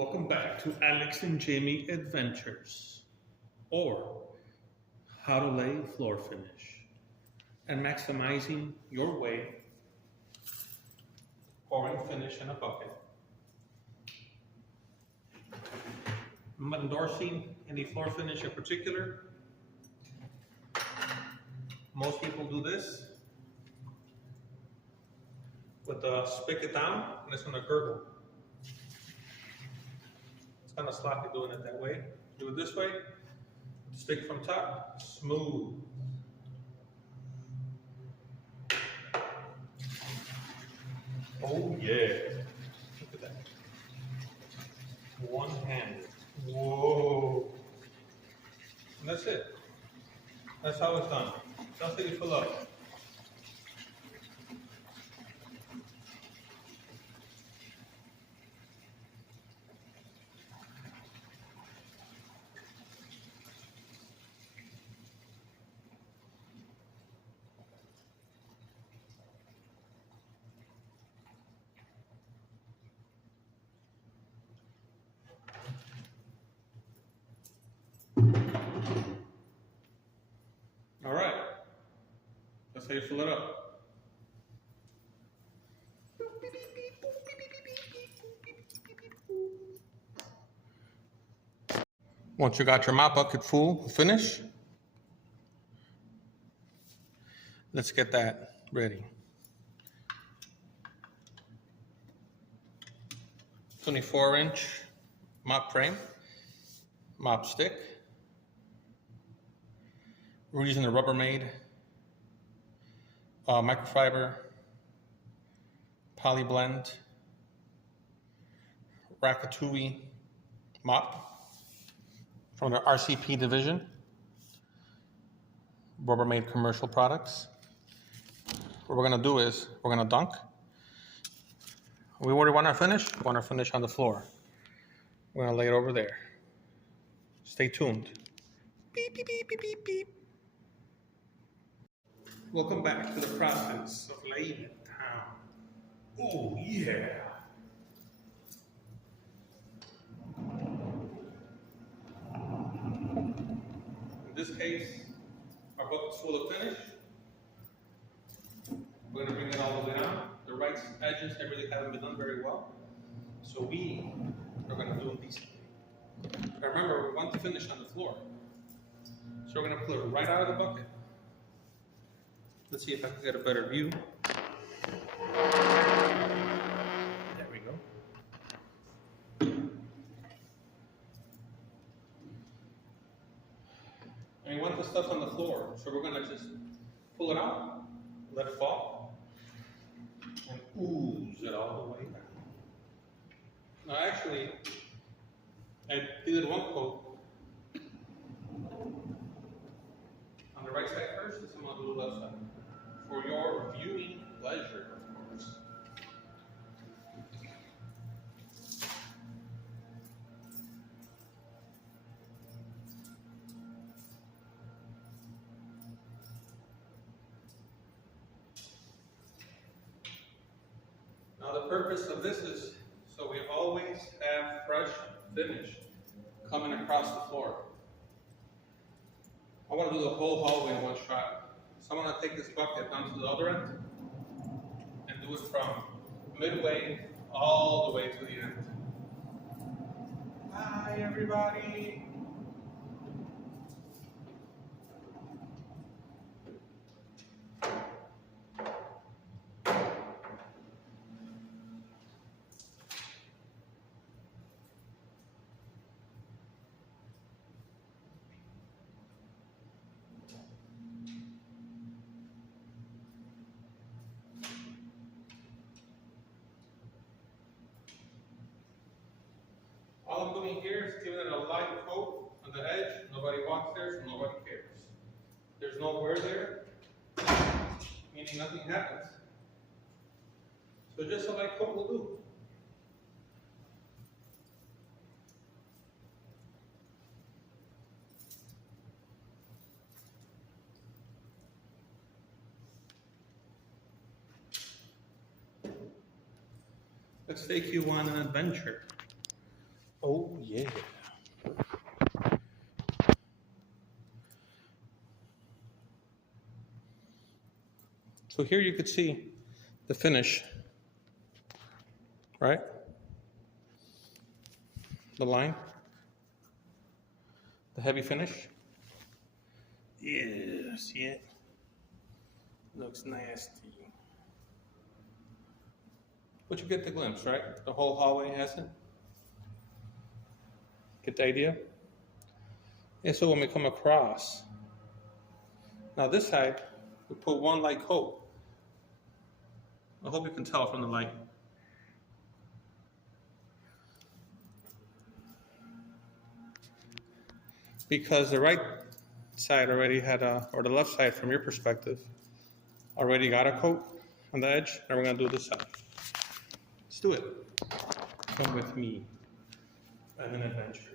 Welcome back to Alex and Jamie Adventures, or how to lay floor finish and maximizing your way pouring finish in a bucket. I'm not endorsing any floor finish in particular. Most people do this with the spigot down and it's gonna gurgle. It's kind of sloppy doing it that way. Do it this way, stick from top, smooth. Oh yeah, look at that. One-handed, whoa. And that's it. That's how it's done. Just till you fill up. All right, that's how you fill it up. Once you got your mop bucket full, finish, let's get that ready. 24-inch mop frame, mop stick. We're using the Rubbermaid microfiber poly blend Ratatouille mop from the RCP division, Rubbermaid commercial products. What we're gonna do is we're gonna dunk. We already want our finish. We want our finish on the floor. We're gonna lay it over there. Stay tuned. Beep, beep, beep, beep, beep, beep. Welcome back to the process of laying it down. Oh yeah. In this case, our bucket's full of finish. We're gonna bring it all the way down. The right edges, they really haven't been done very well. So we are gonna do it decently. But remember, we want the finish on the floor. So we're gonna pull it right out of the bucket. Let's see if I can get a better view. There we go. And we want the stuff on the floor, so we're gonna just pull it out, let it fall, and ooze it all the way down. Now actually, I did one coat on the right side first, and some on the left side. For your viewing pleasure, of course. Now the purpose of this is so we always have fresh finish coming across the floor. I want to do the whole hallway in one shot. So I'm going to take this bucket down to the other end and do it from midway all the way to the end. Hi, everybody. All I'm doing here is giving it a light coat on the edge. Nobody walks there, so nobody cares. There's no wear there, meaning nothing happens. So just a light coat will do. Let's take you on an adventure. Oh yeah. So here you could see the finish, right? The line, the heavy finish. Yeah, see it? Looks nasty. But you get the glimpse, right? The whole hallway has it. Get the idea? And so when we come across, now this side, we put one light coat. I hope you can tell from the light. Because the right side already had or the left side from your perspective, already got a coat on the edge. Now we're gonna do this side. Let's do it. Come with me on an adventure.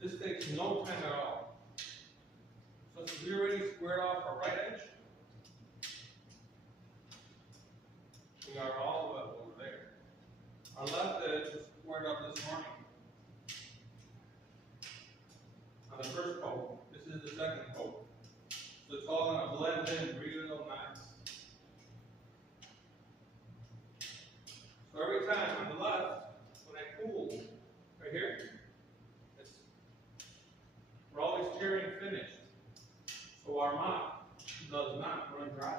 This takes no time at all. So we already squared off our right edge. We are all the way over there. Our left edge was squared up this morning. On the first coat, this is the second coat. So it's all going to blend in really nice. So every time on the left, when I pull right here, we're always tearing finished. So our mop does not run dry.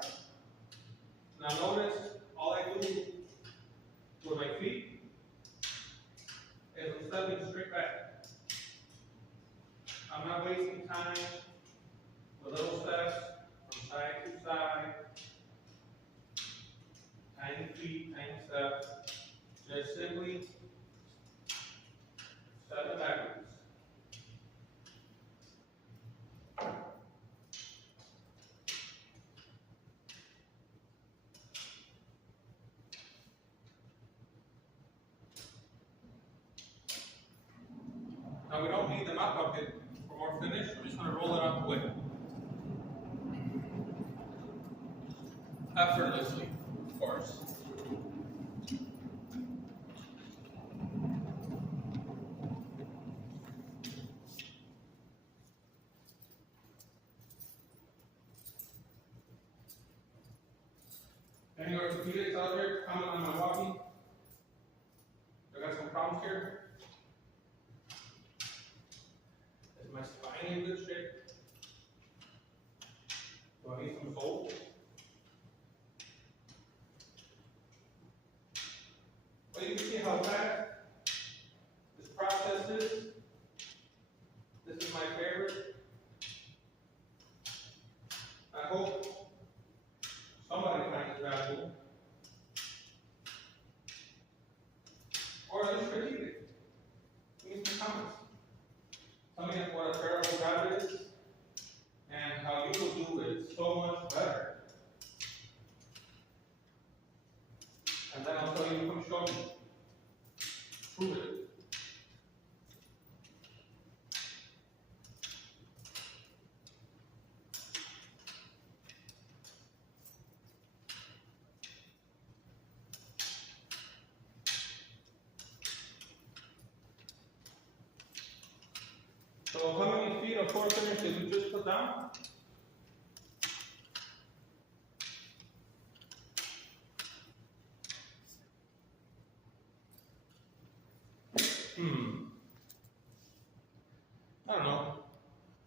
Now notice, all I do with my feet is I'm stepping straight back. I'm not wasting time with little steps from side to side. Tiny feet, tiny steps. Just simply step it backwards. Now we don't need the mop bucket for more finish. We're just going to roll it out the way. Effortlessly, of course. Any orthopedics out there comment on my walking? I got some problems here. Is my spine in good shape? Do I need some salt? Well, you can see how fast this process is. This is my favorite. I hope somebody finds this valuable. Or at least critique it. Give me some comments. Tell me what a terrible job it is and how you will do it so much better. And then I'll tell you, come show me. Prove it. So how many feet of floor finish did we just put down? I don't know.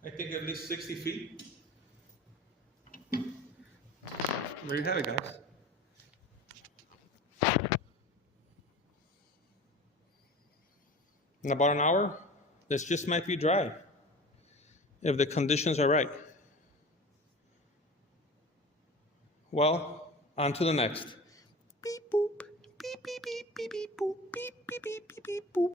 I think at least 60 feet. There you have it, guys. In about an hour, this just might be dry, if the conditions are right. Well, on to the next. Beep boop, beep beep beep beep beep boop, beep beep beep beep beep boop.